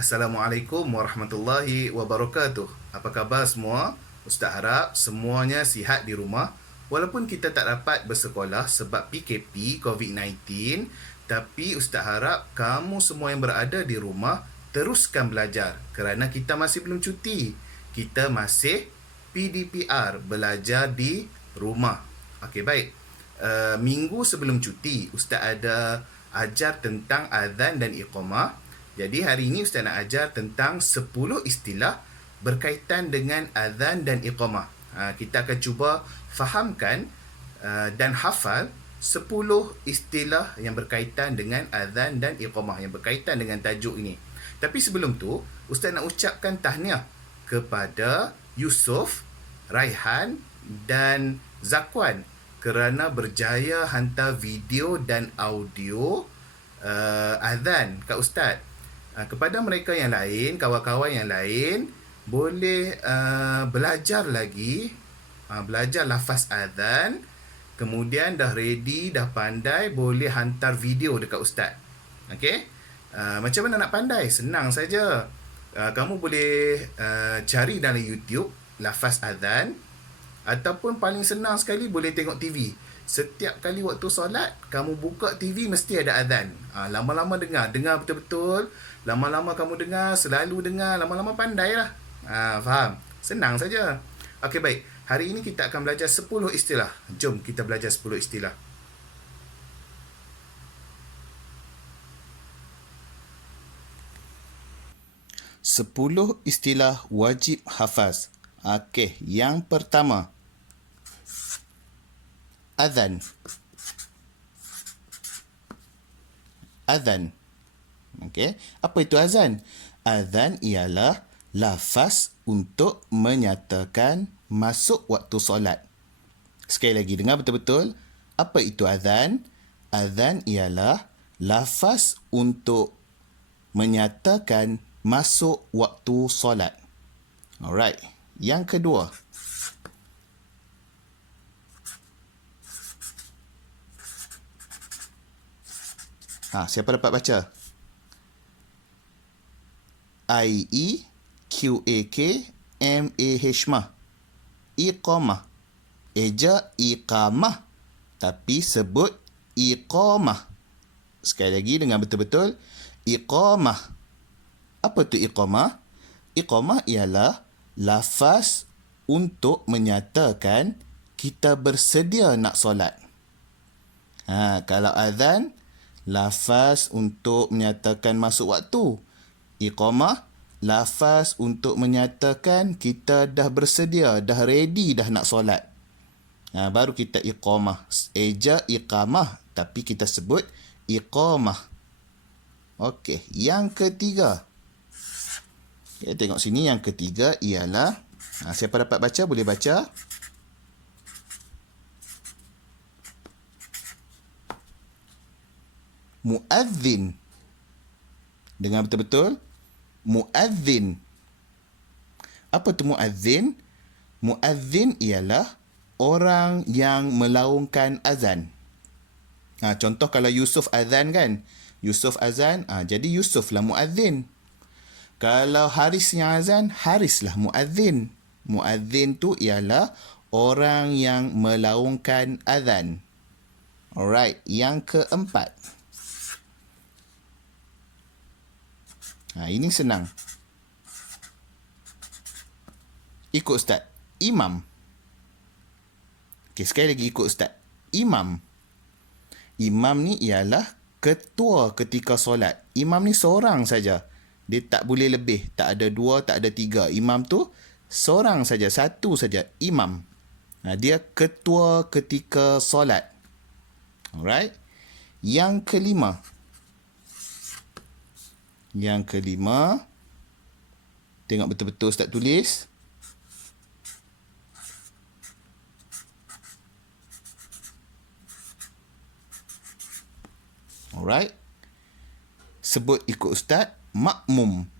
Assalamualaikum warahmatullahi wabarakatuh. Apa khabar semua? Ustaz harap semuanya sihat di rumah. Walaupun kita tak dapat bersekolah sebab PKP COVID-19, tapi Ustaz harap kamu semua yang berada di rumah teruskan belajar kerana kita masih belum cuti. Kita masih PDPR, belajar di rumah. Okey, baik. Minggu sebelum cuti, Ustaz ada ajar tentang azan dan iqamah. Jadi hari ini Ustaz nak ajar tentang 10 istilah berkaitan dengan azan dan iqamah. Kita akan cuba fahamkan dan hafal 10 istilah yang berkaitan dengan azan dan iqamah, yang berkaitan dengan tajuk ini. Tapi sebelum tu, Ustaz nak ucapkan tahniah kepada Yusof, Raihan dan Zakwan kerana berjaya hantar video dan audio azan kat Ustaz. Kepada mereka yang lain, kawan-kawan yang lain, boleh belajar lagi, belajar lafaz azan. Kemudian dah ready, dah pandai, boleh hantar video dekat Ustaz. Okey? Macam mana nak pandai? Senang saja. Kamu boleh cari dalam YouTube lafaz azan, ataupun paling senang sekali boleh tengok TV. Setiap kali waktu solat, kamu buka TV mesti ada azan. Lama-lama dengar betul-betul. Lama-lama kamu dengar, selalu dengar, lama-lama pandailah. Faham? Senang saja. Okey, baik. Hari ini kita akan belajar 10 istilah. Jom kita belajar 10 istilah. Sepuluh istilah wajib hafaz. Okey, yang pertama, azan. Azan. Okey, apa itu azan? Azan ialah lafaz untuk menyatakan masuk waktu solat. Sekali lagi, dengar betul-betul. Apa itu azan? Azan ialah lafaz untuk menyatakan masuk waktu solat. Alright. Yang kedua, siapa dapat baca? IEQAKMAH. Iqamah. Eja iqamah, tapi sebut iqamah. Sekali lagi, dengan betul-betul. Iqamah. Apa tu iqamah? Iqamah ialah lafaz untuk menyatakan kita bersedia nak solat. Kalau azan, lafaz untuk menyatakan masuk waktu. Iqamah, lafaz untuk menyatakan kita dah bersedia, dah ready dah nak solat. Baru kita iqamah. Eja iqamah, tapi kita sebut iqamah. Okey, yang ketiga. Okay, tengok sini, yang ketiga ialah, siapa dapat baca, boleh baca. Muazzin. Dengar betul-betul. Muazzin. Apa tu muazzin? Muazzin ialah orang yang melaungkan azan. Contoh kalau Yusuf azan kan. Yusuf azan, jadi Yusuf lah muazzin. Kalau Haris yang azan, Haris lah muazzin. Muazzin tu ialah orang yang melaungkan azan. Alright, yang keempat. Ini senang. Ikut Ustaz. Imam. Okey, sekali lagi ikut Ustaz. Imam. Imam ni ialah ketua ketika solat. Imam ni seorang saja. Dia tak boleh lebih. Tak ada dua, tak ada tiga. Imam tu seorang saja, satu saja. Imam. Dia ketua ketika solat. Alright. Yang kelima. Yang kelima. Tengok betul-betul Ustaz tulis. Alright. Sebut ikut Ustaz. Makmum.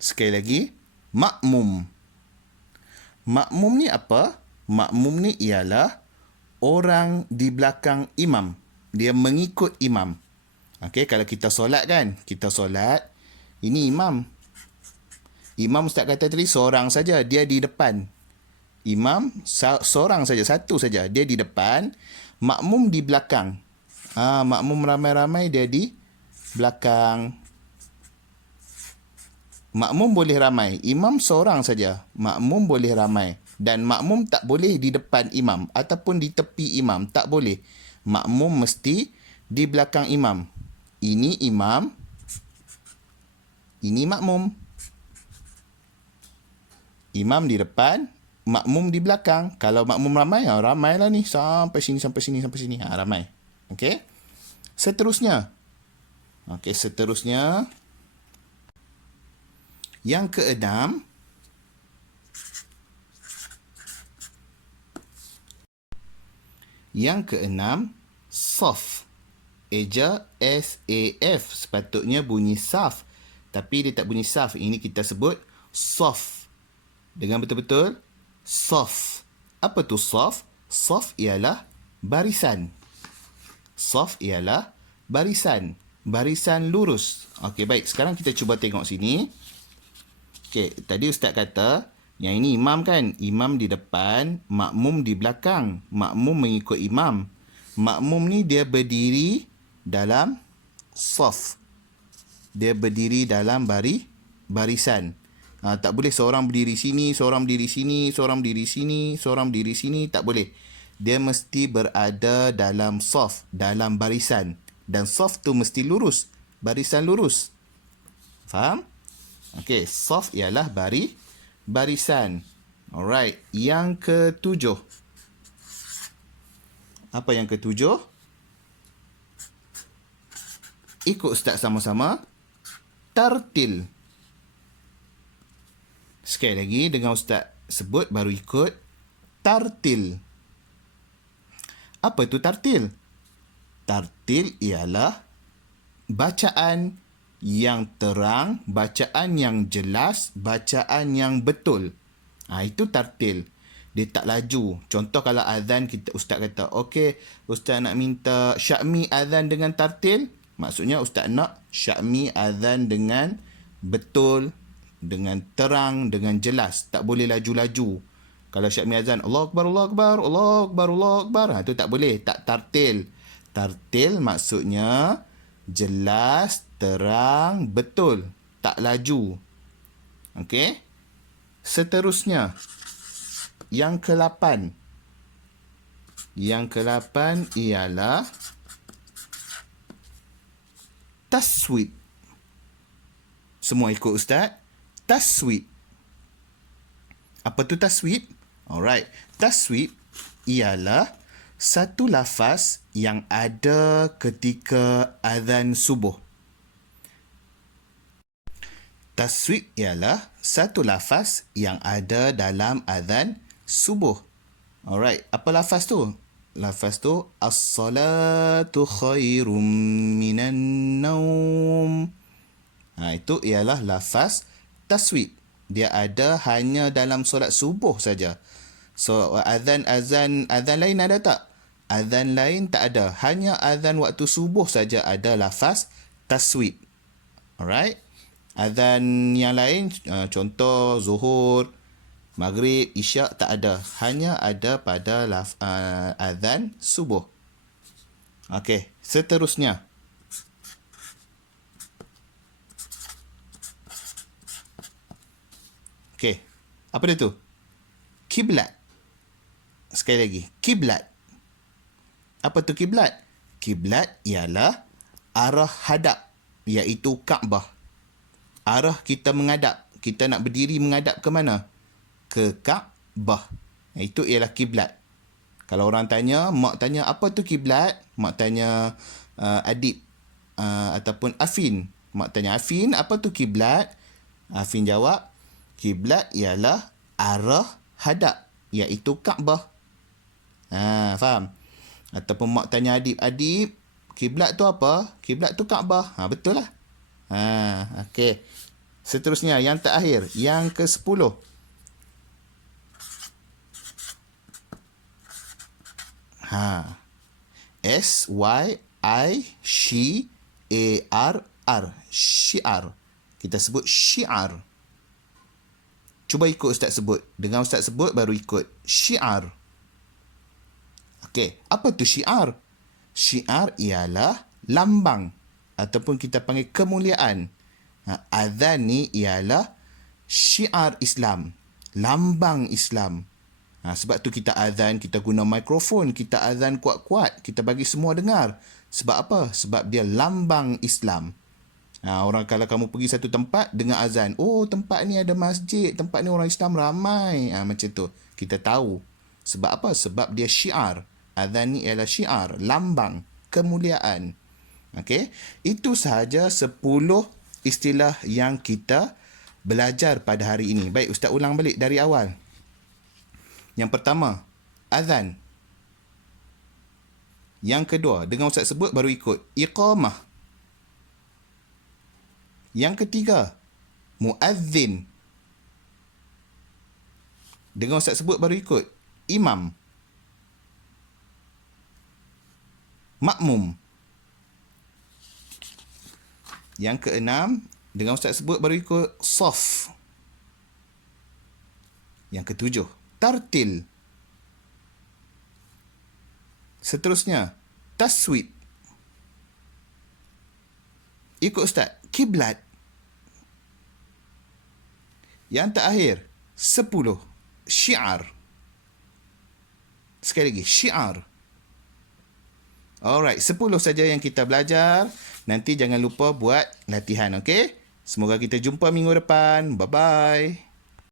Sekali lagi. Makmum. Makmum ni apa? Makmum ni ialah orang di belakang imam. Dia mengikut imam. Okey, kalau kita solat kan, kita solat, Ini imam. Imam Ustaz kata tadi seorang saja, dia di depan. Imam seorang saja, satu saja, dia di depan, makmum di belakang. Makmum ramai-ramai dia di belakang. Makmum boleh ramai, imam seorang saja. Makmum boleh ramai. Dan makmum tak boleh di depan imam ataupun di tepi imam, tak boleh. Makmum mesti di belakang imam. Ini imam, ini makmum. Imam di depan, makmum di belakang. Kalau makmum ramai, ramailah ni. Sampai sini, sampai sini, sampai sini. Ramai. Okey. Seterusnya. Okey, seterusnya. Yang keenam. Yang keenam, saf. Eja S-A-F. Sepatutnya bunyi saf. Tapi dia tak bunyi saf. Ini kita sebut saf. Dengan betul-betul, saf. Apa tu saf? Saf ialah barisan. Saf ialah barisan. Barisan lurus. Okey, baik. Sekarang kita cuba tengok sini. Okey, tadi Ustaz kata, yang ini imam kan? Imam di depan, makmum di belakang. Makmum mengikut imam. Makmum ni dia berdiri dalam saf. Dia berdiri dalam barisan. Tak boleh seorang berdiri sini, seorang berdiri sini, seorang berdiri sini, seorang berdiri sini. Tak boleh. Dia mesti berada dalam saf, dalam barisan. Dan saf tu mesti lurus. Barisan lurus. Faham? Okey, saf ialah barisan. Alright, yang ketujuh. Apa yang ketujuh? Ikut Ustaz sama-sama. Tartil. Sekali lagi dengan Ustaz sebut baru ikut. Tartil. Apa itu tartil? Tartil ialah bacaan yang terang, bacaan yang jelas, bacaan yang betul. Itu tartil. Dia tak laju. Contoh kalau azan, Ustaz kata, okey, Ustaz nak minta syakmi azan dengan tartil. Maksudnya Ustaz nak syakmi azan dengan betul, dengan terang, dengan jelas. Tak boleh laju-laju. Kalau syakmi azan, Allah Akbar, Allah Akbar, Allah Akbar, Allah Akbar. Itu tak boleh. Tak tartil. Tartil maksudnya jelas, terang, betul. Tak laju. Okey. Seterusnya. Yang ke-8. Yang ke-8 ialah taswib. Semua ikut Ustaz. Taswib. Apa tu taswib? Alright. Taswib ialah satu lafaz yang ada ketika azan subuh. Taswib ialah satu lafaz yang ada dalam azan subuh. Alright, apa lafaz tu? Lafaz tu as-salatu khairum minan naum. Itu ialah lafaz taswib. Dia ada hanya dalam solat subuh saja. So azan lain ada tak? Azan lain tak ada. Hanya azan waktu subuh saja ada lafaz taswib. Alright. Azan yang lain, contoh zuhur, maghrib, isyak tak ada. Hanya ada pada azan subuh. Okey, seterusnya. Okey, apa dia tu? Kiblat. Sekali lagi, kiblat. Apa tu kiblat? Kiblat ialah arah hadap, iaitu Kaabah. Arah kita menghadap. Kita nak berdiri menghadap ke mana? Ke Kaabah. Itu ialah kiblat. Kalau orang tanya, mak tanya, apa tu kiblat? Mak tanya Adib ataupun Afin. Mak tanya Afin, apa tu kiblat? Afin jawab, kiblat ialah arah hadap, iaitu Kaabah. Faham? Ataupun mak tanya Adib, kiblat tu apa? Kiblat tu Kaabah. Betul lah. Okey. Seterusnya, yang terakhir, yang ke-10. S-Y-I-C-A-R-R. Syiar. Kita sebut syiar. Cuba ikut Ustaz sebut. Dengar Ustaz sebut, baru ikut. Syiar. Okey, apa tu syiar? Syiar ialah lambang ataupun kita panggil kemuliaan. Azan ni ialah syiar Islam. Lambang Islam. Sebab tu kita azan, kita guna mikrofon, kita azan kuat-kuat, kita bagi semua dengar. Sebab apa? Sebab dia lambang Islam. Orang kalau kamu pergi satu tempat, dengar azan. Oh, tempat ni ada masjid, tempat ni orang Islam ramai. Macam tu. Kita tahu. Sebab apa? Sebab dia syiar. Azan ni ialah syiar, lambang, kemuliaan. Okey? Itu sahaja 10 istilah yang kita belajar pada hari ini. Baik, Ustaz ulang balik dari awal. Yang pertama, azan. Yang kedua, dengar Ustaz sebut baru ikut. Iqamah. Yang ketiga, muazzin. Dengar Ustaz sebut baru ikut. Imam. Makmum. Yang keenam, dengar Ustaz sebut baru ikut. Saf. Yang ketujuh, tartil. Seterusnya, taswib. Ikut Ustaz, kiblat. Yang terakhir, 10, syiar. Sekali lagi, syiar. Alright, 10 saja yang kita belajar. Nanti jangan lupa buat latihan, okey? Semoga kita jumpa minggu depan. Bye-bye.